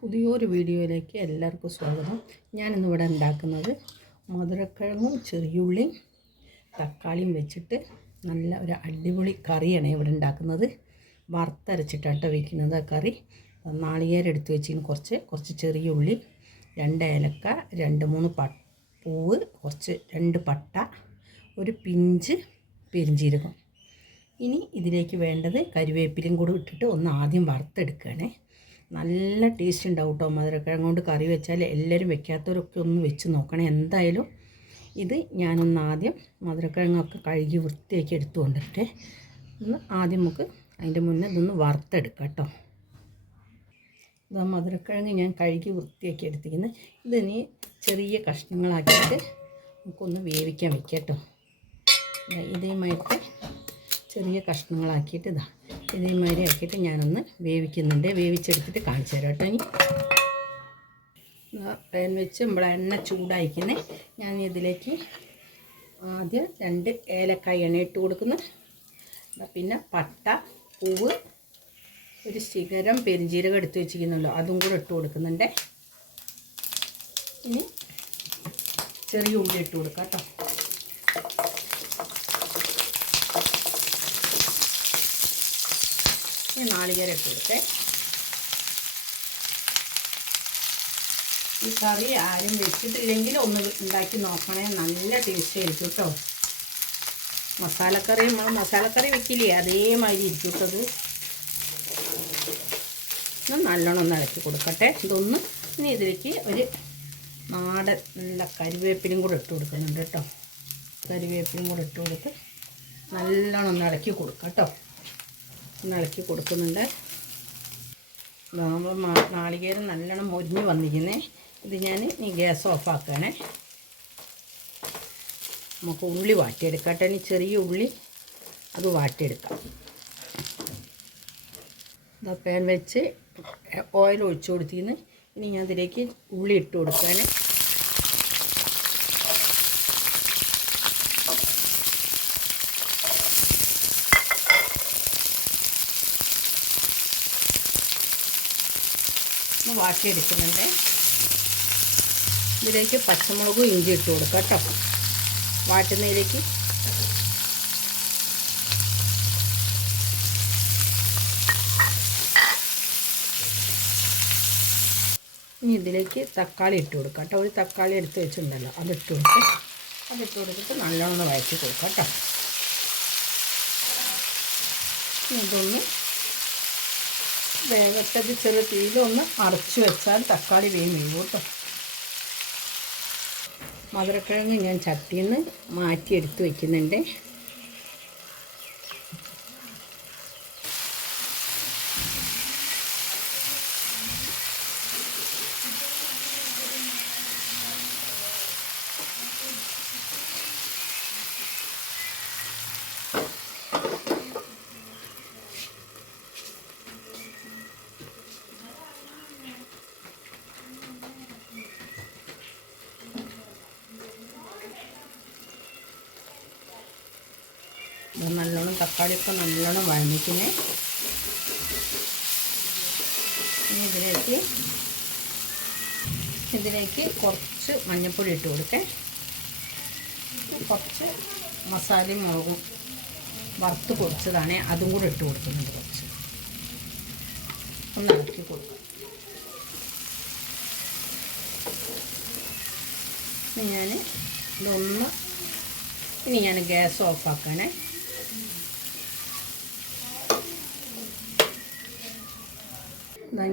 പുതിയൊരു വീഡിയോയിലേക്ക് എല്ലാവർക്കും സ്വാഗതം. ഞാനിന്നിവിടെ ഉണ്ടാക്കുന്നത് മധുരക്കിഴങ്ങും ചെറിയുള്ളിയും തക്കാളിയും വെച്ചിട്ട് നല്ല ഒരു അടിപൊളി കറിയാണ് ഇവിടെ ഉണ്ടാക്കുന്നത്. വറുത്തരച്ചിട്ടാട്ടോ വയ്ക്കുന്നത് ആ കറി. നാളികേരം എടുത്ത് വെച്ചിന് കുറച്ച് കുറച്ച് ചെറിയ ഉള്ളി രണ്ട് ഏലക്ക രണ്ട് മൂന്ന് പ പൂവ് കുറച്ച് രണ്ട് പട്ട ഒരു പിഞ്ച് പെരിഞ്ചീരകം. ഇനി ഇതിലേക്ക് വേണ്ടത് കരിവേപ്പിലും കൂടി ഇട്ടിട്ട് ഒന്ന് ആദ്യം വറുത്തെടുക്കുകയാണേ. നല്ല ടേസ്റ്റ് ഉണ്ടാവും കേട്ടോ മധുരക്കിഴങ്ങ് കൊണ്ട് കറി വെച്ചാൽ എല്ലാവരും വെക്കാത്തവരൊക്കെ ഒന്ന് വെച്ച് നോക്കണം. എന്തായാലും ഇത് ഞാനൊന്ന് ആദ്യം മധുരക്കിഴങ്ങൊക്കെ കഴുകി വൃത്തിയാക്കി എടുത്തു കൊണ്ടിട്ട് ഒന്ന് ആദ്യം നമുക്ക് അതിന്റെ മുന്നേ ഇതൊന്ന് വറുത്തെടുക്കാം കേട്ടോ ഇതാ മധുരക്കിഴങ്ങ് ഞാൻ കഴുകി വൃത്തിയാക്കി എടുത്തിരിക്കുന്നത്. ഇതിനി ചെറിയ കഷ്ണങ്ങളാക്കിയിട്ട് നമുക്കൊന്ന് വേവിക്കാൻ വെക്കാം കേട്ടോ ഇതേമായിട്ട് ചെറിയ കഷ്ണങ്ങളാക്കിയിട്ട് ഇതാ. ഇതേമാതിരി ആക്കിയിട്ട് ഞാനൊന്ന് വേവിക്കുന്നുണ്ട്. വേവിച്ചെടുത്തിട്ട് കാണിച്ചു തരാം കേട്ടോ ഇനി. പാൻ വെച്ച് നമ്മളെ എണ്ണ ചൂടായിക്കുന്നേ. ഞാൻ ഇതിലേക്ക് ആദ്യം രണ്ട് ഏലക്കായ എണ്ണ ഇട്ട് കൊടുക്കുന്നു. പിന്നെ പട്ട പൂവ് ഒരു ശിഖരം പെരിഞ്ചീരകം എടുത്ത് വെച്ചിരിക്കുന്നല്ലോ അതും കൂടെ ഇട്ട് കൊടുക്കുന്നുണ്ട്. ഇനി ചെറിയ ഉള്ളി ഇട്ട് കൊടുക്കാം കേട്ടോ. നാളികേരം ഇട്ട് കൊടുക്കേ ഈ കറി ആരും വെച്ചിട്ടില്ലെങ്കിൽ ഒന്ന് ഉണ്ടാക്കി നോക്കണേ. നല്ല ടേസ്റ്റ് ആയിരിക്കും കേട്ടോ മസാലക്കറി നമ്മൾ മസാലക്കറി വെക്കില്ലേ? അതേമാതിരി ഇരിക്കും കേട്ടോ അത്. ഒന്ന് നല്ലോണം ഒന്ന് ഇളക്കി കൊടുക്കട്ടെ. ഇതൊന്ന് ഇനി ഇതിലേക്ക് ഒരു നാടൻ നല്ല കരിവേപ്പിലും കൂടെ ഇട്ട് കൊടുക്കുന്നുണ്ട് കേട്ടോ കരിവേപ്പിലും കൂടെ ഇട്ട് കൊടുത്ത് നല്ലോണം ഒന്ന് ഇളക്കി കൊടുക്കാം കേട്ടോ ഒന്ന് ഇളക്കി കൊടുക്കുന്നുണ്ട്. നമ്മൾ നാളികേരം നല്ലോണം മൊരിഞ്ഞ് വന്നിരിക്കുന്നേ. ഇത് ഞാൻ ഇനി ഗ്യാസ് ഓഫാക്കണേ. നമുക്ക് ഉള്ളി വാട്ടിയെടുക്കാം. കേട്ടോ ഇനി ചെറിയ ഉള്ളി അത് വാട്ടിയെടുക്കാം. ഇതാ പാൻ വെച്ച് ഓയിൽ ഒഴിച്ചു കൊടുത്തിന്ന് ഇനി ഞാൻ അതിലേക്ക് ഉള്ളി ഇട്ട് കൊടുക്കുകയാണ് ഒന്ന് വാട്ടിയെടുക്കുന്നുണ്ട്. ഇതിലേക്ക് പച്ചമുളകും ഇഞ്ചി ഇട്ട് കൊടുക്കാം കേട്ടോ. വാട്ടുന്നതിലേക്ക്. ഇനി ഇതിലേക്ക് തക്കാളി ഇട്ട് കൊടുക്കാം കേട്ടോ. ഒരു തക്കാളി എടുത്ത് വെച്ചിട്ടുണ്ടല്ലോ. അതിട്ട് കൊടുത്ത് അതിട്ട് കൊടുത്തിട്ട് നല്ലോണം വഴറ്റി കൊടുക്കാം കേട്ടോ. ഇതൊന്ന് വേഗത്തത് ചെറു തീയിലൊന്ന് അടച്ചു വെച്ചാൽ തക്കാളി വേഗം വീഴും കേട്ടോ. മധുരക്കിഴങ്ങ് ഞാൻ ചട്ടിയിൽ നിന്ന് മാറ്റി എടുത്ത് വയ്ക്കുന്നുണ്ട് നല്ലോണം തക്കാളി തക്കാളിയൊക്കെ നല്ലോണം വഴങ്ങിക്കുന്നത് ഇനി ഇതിലേക്ക് ഇതിലേക്ക് കുറച്ച് മഞ്ഞൾപ്പൊടി ഇട്ട് കൊടുക്കേ. കുറച്ച് മസാലയും മുളകും വറുത്ത് പൊടിച്ചതാണ്. അതും കൂടെ ഇട്ട് കൊടുക്കുന്നുണ്ട് കുറച്ച്. ഒന്ന് ഇളക്കി കൊടുക്കും. ഇനി ഞാൻ ഇതൊന്ന് ഇനി ഞാൻ ഗ്യാസ് ഓഫാക്കണേ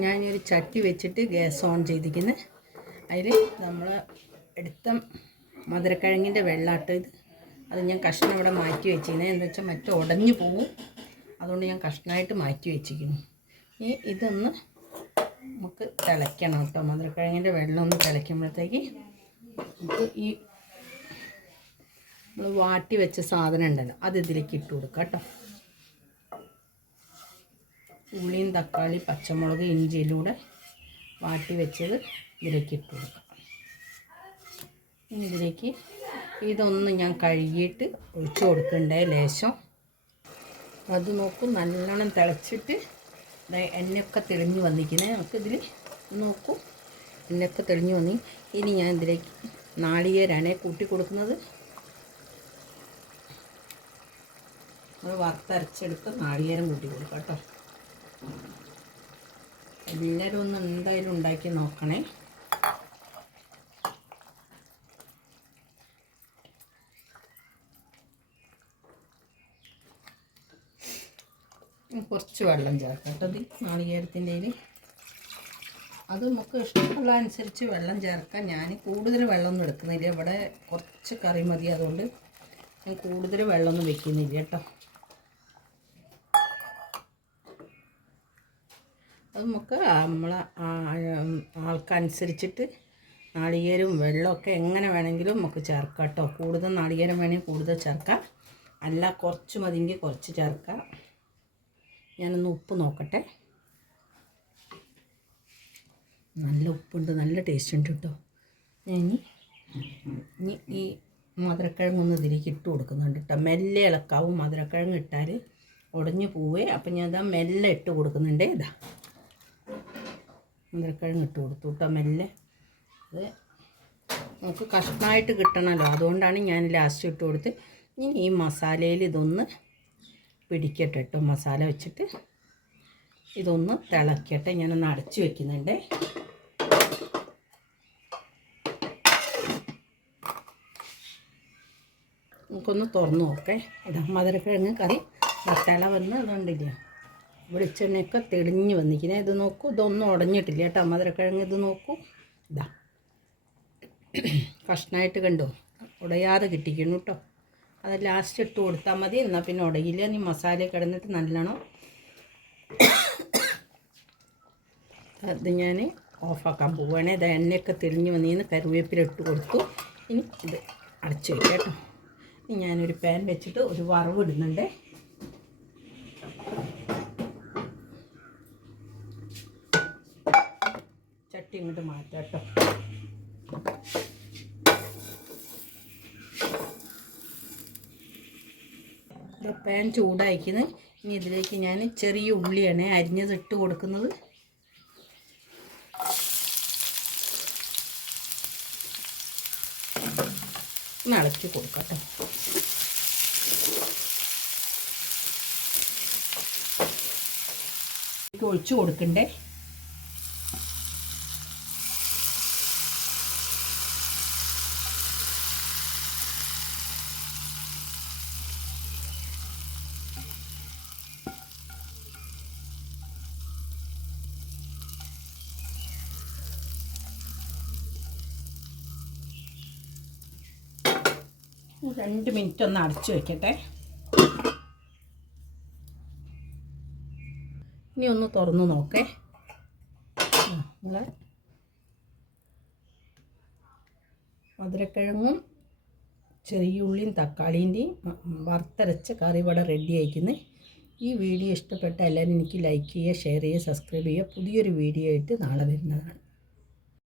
ഞാനൊരു ചട്ടി വെച്ചിട്ട് ഗ്യാസ് ഓൺ ചെയ്തിരിക്കുന്നത് അതിൽ നമ്മൾ എടുത്ത മധുരക്കിഴങ്ങിന്റെ വെള്ളാട്ടം അത് ഞാൻ കഷ്ണം ഇവിടെ മാറ്റി വെച്ചിരുന്നത് എന്ന് വെച്ചാൽ മറ്റേ ഉടഞ്ഞു പോകും. അതുകൊണ്ട് ഞാൻ കഷ്ണമായിട്ട് മാറ്റി വെച്ചിരിക്കുന്നു. ഈ ഇതൊന്ന് നമുക്ക് തിളയ്ക്കണം കേട്ടോ. മധുരക്കിഴങ്ങിന്റെ വെള്ളം ഒന്ന് തിളയ്ക്കുമ്പോഴത്തേക്ക് നമുക്ക് ഈ നമ്മൾ വാട്ടി വെച്ച സാധനം ഉണ്ടല്ലോ അത് ഇതിലേക്ക് ഇട്ട് കൊടുക്കാം കേട്ടോ. ഉള്ളിയും തക്കാളി പച്ചമുളക് ഇഞ്ചിയിലൂടെ വാട്ടി വെച്ചത് ഇതിലേക്ക് ഇട്ട് കൊടുക്കാം. ഇനി ഇതിലേക്ക് ഇതൊന്ന് ഞാൻ കഴുകിയിട്ട് ഒഴിച്ചു കൊടുക്കണ്ടേ ലേശം. അത് നോക്കും നല്ലോണം തിളച്ചിട്ട് എണ്ണയൊക്കെ തെളിഞ്ഞ് വന്നിരിക്കുന്നത് നമുക്കിതിൽ നോക്കൂ എണ്ണയൊക്കെ തെളിഞ്ഞു വന്നി. ഇനി ഞാൻ ഇതിലേക്ക് നാളികേരാണ് കൂട്ടി കൊടുക്കുന്നത്. വറുത്തരച്ചെടുത്ത് നാളികേരം കൂട്ടി കൊടുക്കാം കേട്ടോ. എല്ലാവരും ഒന്ന് എന്തായാലും ഉണ്ടാക്കി നോക്കണേ. കുറച്ച് വെള്ളം ചേർക്കാം കേട്ടോ നാളികേരത്തിന്റെ അത് നമുക്ക് ഇഷ്ടമുള്ള അനുസരിച്ച് വെള്ളം ചേർക്കാം. ഞാൻ കൂടുതൽ വെള്ളമൊന്നും എടുക്കുന്നില്ല. ഇവിടെ കുറച്ച് കറി മതി അതുകൊണ്ട് ഞാൻ കൂടുതൽ വെള്ളമൊന്നും വെക്കുന്നില്ല കേട്ടോ. അത് നമുക്ക് നമ്മളെ ആൾക്കനുസരിച്ചിട്ട് നാളികേരും വെള്ളമൊക്കെ എങ്ങനെ വേണമെങ്കിലും നമുക്ക് ചേർക്കാം കേട്ടോ. കൂടുതൽ നാളികേരം വേണമെങ്കിൽ കൂടുതൽ ചേർക്കാം. അല്ല കുറച്ച് മതിയെങ്കിൽ കുറച്ച് ചേർക്കാം. ഞാനൊന്ന് ഉപ്പ് നോക്കട്ടെ. നല്ല ഉപ്പുണ്ട് നല്ല ടേസ്റ്റ് ഉണ്ട് കേട്ടോ ഇനി ഇനി ഈ മധുരക്കിഴങ്ങൊന്ന് ഇതിലേക്ക് ഇട്ട് കൊടുക്കുന്നുണ്ട് കേട്ടോ. മെല്ലെ ഇളക്കാവും. മധുരക്കിഴങ്ങ് ഇട്ടാൽ ഉടഞ്ഞു പോവേ. അപ്പം ഞാൻ ഇതാ മെല്ലെ ഇട്ട് കൊടുക്കുന്നുണ്ട്. ഇതാ. മധുരക്കിഴങ്ങ് ഇട്ട് കൊടുത്തു കേട്ടോ മെല്ലെ. അത് നമുക്ക് കഷ്ണമായിട്ട് കിട്ടണമല്ലോ അതുകൊണ്ടാണ് ഞാൻ ലാസ്റ്റ് ഇട്ട് കൊടുത്ത് ഇനി ഈ മസാലയിൽ ഇതൊന്ന് പിടിക്കട്ടെ കേട്ടോ. മസാല വെച്ചിട്ട് ഇതൊന്ന് തിളക്കട്ടെ. ഞാനൊന്ന് അടച്ചു വെക്കുന്നുണ്ട്. നമുക്കൊന്ന് തുറന്നു നോക്കേ. ഇതാ മധുരക്കിഴങ്ങ് കറി. മസാല വന്ന് അതുകൊണ്ടില്ല. വെളിച്ചെണ്ണയൊക്കെ തെളിഞ്ഞ് വന്നിരിക്കുന്നത്. ഇത് നോക്കൂ ഇതൊന്നും ഉടഞ്ഞിട്ടില്ല കേട്ടോ. മധുരക്കിഴങ്ങ് ഇത് നോക്കൂ. ഇതാ. കഷ്ണമായിട്ട് കണ്ടോ? ഉടയാതെ കിട്ടിക്കുന്നു കേട്ടോ. അത് ലാസ്റ്റ് ഇട്ട് കൊടുത്താൽ മതി. എന്നാൽ പിന്നെ ഉടയില്ല. നീ മസാല കിടന്നിട്ട് നല്ലോണം അത് ഞാൻ ഓഫാക്കാൻ പോവുകയാണ്. അത് എണ്ണയൊക്കെ തെളിഞ്ഞ് വന്നിന്ന് കറിവേപ്പില ഇട്ട് കൊടുത്തു. ഇനി ഇത് അടച്ചു വയ്ക്കാം കേട്ടോ. ഞാനൊരു പാൻ വെച്ചിട്ട് ഒരു വറവ് ഇടുന്നുണ്ട്. ചട്ടി ഇങ്ങോട്ട് മാറ്റാം കേട്ടോ പാൻ ചൂടായിക്കുന്നത് ഇനി ഇതിലേക്ക് ഞാൻ ചെറിയ ഉള്ളിയാണ് അരിഞ്ഞത് ഇട്ട് കൊടുക്കുന്നത്. ഇളക്കി കൊടുക്കാം കേട്ടോ ഒഴിച്ചു കൊടുക്കണ്ടേ? രണ്ട് മിനിറ്റ് ഒന്ന് അടച്ചു വെക്കട്ടെ. ഇനി ഒന്ന് തുറന്ന് നോക്കേ. നമ്മളെ മധുരക്കിഴങ്ങും ചെറിയ ഉള്ളിയും തക്കാളീന്റെയും വറുത്തരച്ച കറി ഇവിടെ റെഡി ആയിരിക്കുന്നത് ഈ വീഡിയോ ഇഷ്ടപ്പെട്ട എല്ലാവരും എനിക്ക് ലൈക്ക് ചെയ്യുക ഷെയർ ചെയ്യുക സബ്സ്ക്രൈബ് ചെയ്യുക. പുതിയൊരു വീഡിയോ ആയിട്ട് നാളെ വരുന്നതാണ്.